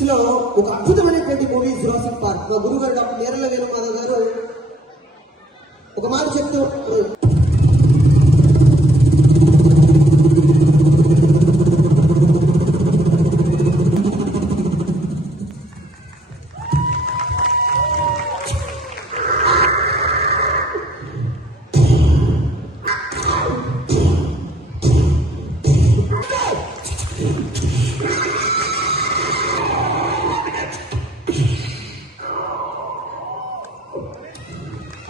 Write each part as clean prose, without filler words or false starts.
English లో ఒక అద్భుతమైనటువంటి మూవీ జురాసిక్ పార్క్. మా గురువు గారు డాక్టర్ నేరల వేణుమాధవ్ గారు ఒక మాట చెప్తూ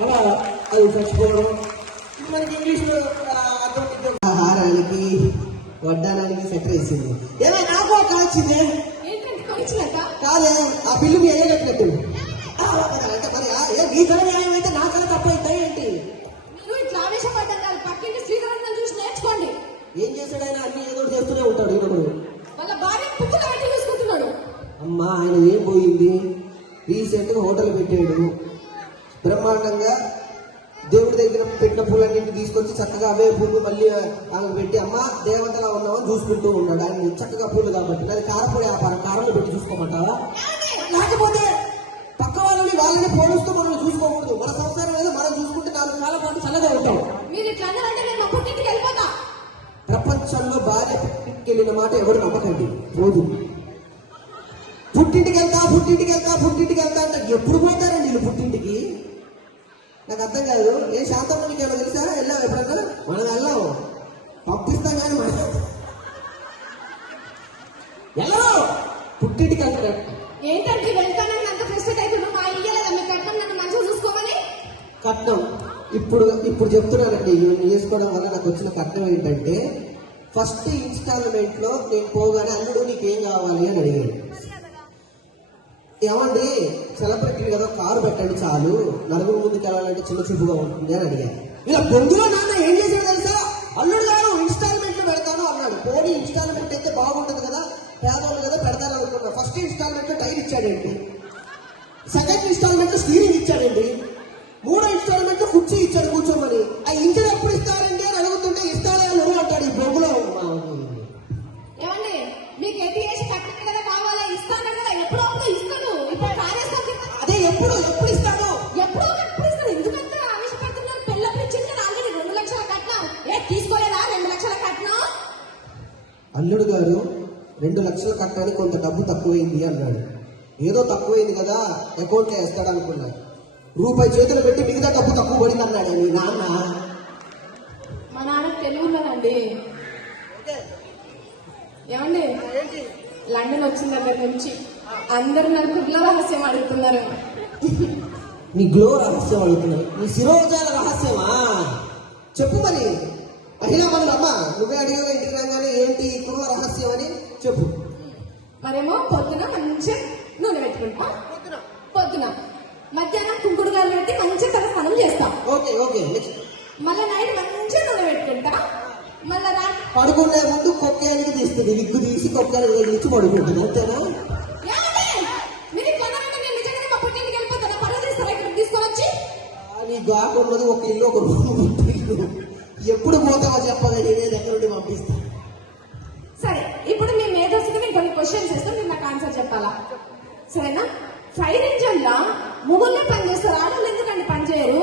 అలా అది చచ్చిపోవడం మనకి ఇంగ్లీష్ లో ఆహారానికి వడ్డానానికి సెట్ వేసింది. ఏమైనా నాకు కాల్చిందే కాదే ఆ బిల్లు మీ అయ్యేటట్టు అంటే మరి ఈ కళ న్యాయమైతే నా కళ తప్ప అవుతాయి ఏంటి? చూసి నేర్చుకోండి. ఏం చేశాడు ఆయన? అన్ని ఏదో చేస్తూనే ఉంటాడు. ఈయనప్పుడు వాళ్ళ భార్య చూసుకుంటున్నాడు. అమ్మా ఆయన ఏం పోయింది? రీసెంట్ గా హోటల్ పెట్టాడు. బ్రహ్మాండంగా దేవుడి దగ్గర పెట్టిన పూలన్నింటినీ తీసుకొచ్చి చక్కగా అవే పూలు మళ్ళీ ఆమె పెట్టి అమ్మ దేవతలా ఉన్నామని చూసుకుంటూ ఉన్నాడు. ఆయన చక్కగా పూలు కాబట్టి అది కారపొడి వ్యాపారం, కారంలో పెట్టి చూసుకోమంటావా? లేకపోతే పక్క వాళ్ళని పోలుస్తూ మనం చూసుకోకూడదు. మన సంసారం మీద మనం చూసుకుంటే 4 కాలం పాటు చల్లగా ఉంటాం. ప్రపంచంలో భార్య పుట్టింటికి వెళ్ళిన మాట ఎవరు నమ్మకండి. రోజు పుట్టింటికి వెళ్తా అంటే ఎప్పుడు పోతారండి వీళ్ళు పుట్టింటికి? నాకు అర్థం కాదు. ఏ శాంతం నీకు ఏమో తెలుసా? వెళ్ళావు ఎప్పుడన్నా? మనం వెళ్ళాము, పంపిస్తాం కానీ మనం వెళ్ళవు. పుట్టింటికి వెళ్తాడు ఏంటంటే వెళ్తానని అంత ఫ్రస్ట్రేట్ అవుతున్నావు. మా ఇయ్యలేదా మీ కట్నం? నన్ను మంచిగా చూసుకోమని. కట్నం ఇప్పుడు చెప్తున్నానండి. చేసుకోవడం వల్ల నాకు వచ్చిన కట్నం ఏంటంటే, ఫస్ట్ ఇన్స్టాల్మెంట్ లో నేను పోగానే అల్లుడు నీకేం కావాలి అని అడిగాడు. ఏమండి సెలబ్రిటీ కదా, కారు పెట్టండి చాలు, నలుగురు ముందుకు వెళ్ళాలంటే చిన్న చూపుగా ఉంటుంది అని అడిగాను. ఇలా బొందులో నాన్న ఏం చేశాడు తెలుసా? అల్లుడు గారు ఇన్స్టాల్మెంట్ లో పెడతాను అన్నాడు. పోనీ ఇన్స్టాల్మెంట్ అయితే బాగుంటుంది కదా, పేదవాళ్ళు కదా పెడతాను అనుకున్నా. ఫస్ట్ ఇన్స్టాల్మెంట్ లో టైర్ ఇచ్చాడండి, సెకండ్ ఇన్స్టాల్మెంట్ లో స్టీరింగ్ ఇచ్చాడండి, 3వ ఇన్స్టాల్మెంట్ లో కుర్చీ ఇచ్చాడు కూర్చోమని. ఆ ఇంజన్ ఎప్పుడు ఇస్తారండి అని అడుగుతుంటే ఇస్తాడే నువ్వు అంటాడు. ఈ బొంగులో ఏమండి మీకు ఎట్టి చేసి కట్నం కదా కావాలా? ఇస్తాను కదా, ఎప్పుడో ఇస్తాను. ఇప్పుడు అదే ఎప్పుడు ఇస్తాను, ఎప్పుడు ఇస్తాను. ఎందుకంటే ఆవేశపడుతున్నారు. పెళ్ళప్పుడు ఇచ్చింది ఆల్రెడీ 2 లక్షల కట్నం. తీసుకోలేదా 2 లక్షల కట్నం? అల్లుడు గారు 2 లక్షల కట్టానికి కొంత డబ్బు తక్కువైంది అన్నాడు. ఏదో తక్కువైంది కదా అకౌంట్లో వేస్తాడు అనుకున్నా. రూపాయి చేతులు పెట్టి మిగతా డబ్బు తక్కువ పడింది అన్నాడు మీ నాన్న. మా నాన్న తెలుగు ఉన్నదండి. ఏమండి లండన్ వచ్చిన దగ్గర నుంచి అందరూ నాకు గుడ్ల రహస్యం అడుగుతున్నారు. నీ గ్లో రహస్యం అడుగుతున్నారు? నీ శిరోజాల రహస్యమా? చెప్పు మరి. మహిళా మనులు అమ్మ నువ్వే అడిగావు ఇంటికి రాగానే ఏంటి కుర్ర రహస్యం అని చెప్పు. మరేమో పొద్దున మంచిగా నూనె పెట్టుకుంటా, పొద్దున మధ్యాహ్నం కుంకుడు గారు పెట్టి మంచిగా తల స్నానం చేస్తాం. ఓకే మళ్ళీ నైట్ మంచిగా నూనె పెట్టుకుంటా. మళ్ళీ పడుకునే ముందు కొక్కానికి తీస్తుంది, విగ్గు తీసి కొక్కానికి తగిలించి పడుకుంటుంది. అంతేనా? నీ గాకున్నది ఒక ఇల్లు, ఒక రూమ్. ఎప్పుడు పోతావో చెప్పగా నేనే దగ్గర నుండి పంపిస్తా. సరే ఇప్పుడు మీ మేధస్సుకి నేను కొన్ని క్వశ్చన్స్ ఇస్తాను, మీరు నాకు ఆన్సర్ చెప్పాలా? సరేనా? ఫైర్ ఇంజన్ లా మొగుళ్ళే పనిచేస్తారు, ఆడవాళ్ళు ఎందుకండి పనిచేయరు?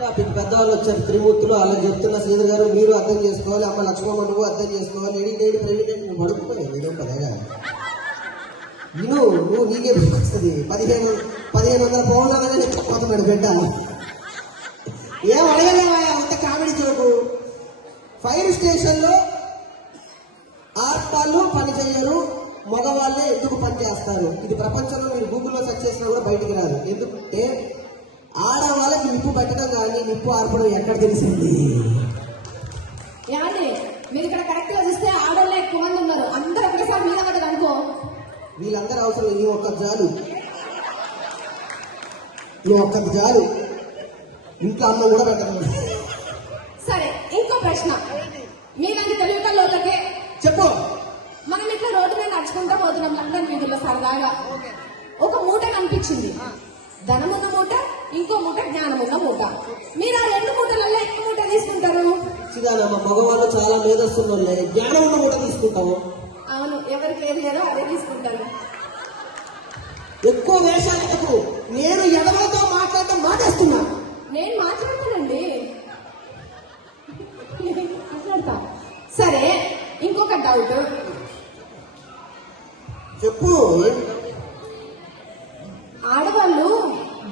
టాపిక్ పెద్దవాళ్ళు వచ్చారు, త్రిమూర్తులు అలా చెప్తున్న శ్రీధర్ గారు మీరు అర్థం చేసుకోవాలి, అమ్మ లక్ష్మమ్మ నువ్వు అర్థం చేసుకోవాలి. ఎడిటేడ్ ప్రెసిడెంట్ నువ్వు పడుకోలేదు. నేనేం పదేగా నువ్వు నీకే వస్తుంది. 1500 పౌండ్లనే పోతున్నాడు బిడ్డ. ఏం అడగలేవా అంత కామెడీ జోకు. ఫైర్ స్టేషన్ లో ఆడవాళ్ళు పని చెయ్యరు, మగవాళ్ళే ఎందుకు పని చేస్తారు? ఇది ప్రపంచంలో మీరు గూగుల్లో సెర్చ్ చేసినా కూడా బయటికి రాదు. ఎందుకంటే ఆడవాళ్ళకి నిప్పు పెట్టడం కానీ నిప్పు ఆర్పడం ఎక్కడ తెలిసింది? ఏమండి మీరు ఇక్కడ కరెక్ట్ గా చూస్తే ఆడవాళ్ళే ఎక్కువ మంది ఉన్నారు. అందరూ ఒకటేసారి మీద పడ్డది అనుకో. వీళ్ళందరూ అవసరం, ఈ ఒక్కటి చాలు. ఇంట్లో అన్నం కూడా పెట్టడం. సరే ఇంకో ప్రశ్న, మీలాంటి తెలివికల్లోళ్ళకే చెప్పు. మనం ఇట్లా రోడ్డు మీద నడుచుకుంటా పోతున్నాం లండన్ వీధుల్లో సరదాగా. ఒక మూట కనిపించింది, ధనమున్న మూట, ఇంకో మూట జ్ఞానమున్న మూట. మీరు ఆ 2 మూటలలో ఎక్కువ మూట తీసుకుంటారు? చిదానమ్మ మగవాళ్ళు చాలా మేధస్తున్నారు, జ్ఞానం ఉన్న మూట తీసుకుంటాము. అవును, ఎవరికి ఏది లేదో అదే తీసుకుంటారు. ఎక్కువ వేషాలకు నేను ఎడవలతో మాట్లాడటం మానేస్తున్నా. నేను మాట్లాడతానండి, మాట్లాడతా. సరే, ఇంకొక డౌట్. చెప్పు. ఆడవాళ్ళు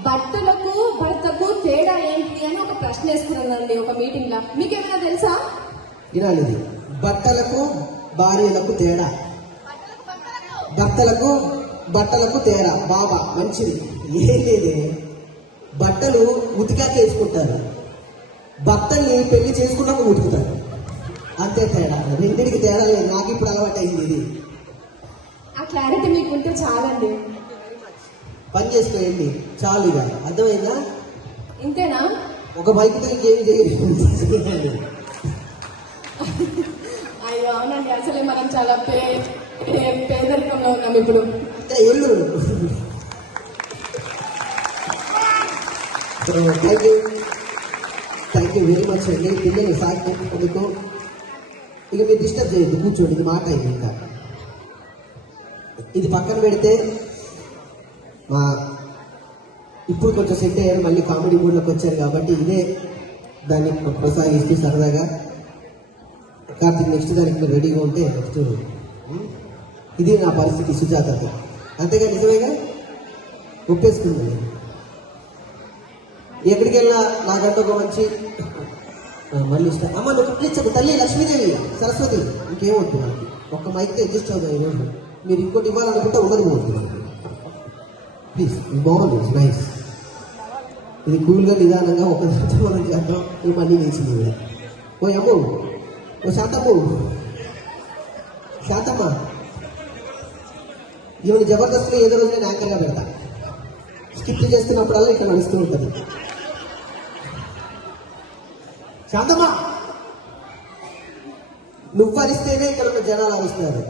భర్తలకు భర్తకు తేడా ఏంటి అని ఒక ప్రశ్న వేసుకున్నానండి ఒక మీటింగ్ లా. మీకేమైనా తెలుసా? వినాలి, బట్టలకు భార్యలకు తేడా, భర్తలకు బట్టలకు తేడా. బాబా మంచిది. ఏం లేదే, బట్టలు ఉతికాక వేసుకుంటారు, భర్తల్ని పెళ్లి చేసుకున్నాక ఉతుకుతారు, అంతే తేడా. రెండింటికి తేడా లేదు. నాకు ఇప్పుడు అలవాటు అయింది ఇది. ఆ క్లారిటీ మీకుంటే చాలండి. పని చేసుకోండి చాలు, ఇక అర్థమైందా? ఇంతేనా? ఒక బైక్తో ఇంకేమి చేయలేదు. అయ్యో అవునండి, అసలే మనం చాలా పేదరికంలో ఉన్నాం ఇప్పుడు. ఎల్లు. థ్యాంక్ యూ వెరీ మచ్ అండి. పిల్లలు సాధించేందుకు ఇక మీరు డిస్టర్బ్ చేయొద్దు, కూర్చోండి. ఇది మాట అయింది. ఇంకా ఇది పక్కన పెడితే మా ఇప్పుడు కొంచెం సెట్ అయ్యారు, మళ్ళీ కామెడీ మూడ్లోకి వచ్చారు కాబట్టి ఇదే దాన్ని కొనసాగిస్తూ సరదాగా కార్తీక్ నెక్స్ట్ దానికి మీరు రెడీగా ఉంటే నెక్స్ట్ ఇది నా పరిస్థితి సుజాతకి. అంతేగా, నిజమేగా, ఒప్పేసుకుంది. ఎక్కడికి వెళ్ళినా నాకంటే ఒక మంచి మళ్ళీ ఇష్టం. అమ్మ నువ్వు పిలిచకు తల్లి లక్ష్మీదేవి సరస్వతి, ఇంకేమొద్దు మనకి. ఒక్క మైక్తో అడ్జస్ట్ అవుతాయి ఈరోజు. మీరు ఇంకోటి ఇవ్వాలనుకుంటే ఉండదు పోతుంది ప్లీజ్. ఇది బాగుంది, నైస్. ఇది కూల్గా నిదానంగా ఒక మనం చేద్దాం. ఇది మళ్ళీ వేసింది. ఓ అమ్ము, ఓ శాంతమ్ము, శాంతమ్మ, ఈమెను జబర్దస్త్లో ఏదో రోజు నేను యాంకర్గా పెడతా. స్కిప్ చేస్తున్నప్పుడల్లా ఇక్కడ నడుస్తూ ఉంటుంది. శాంతమ్మ, నువ్వు అరిస్తేనే ఇక్కడ ఉన్న జనాలు అరుస్తున్నారు.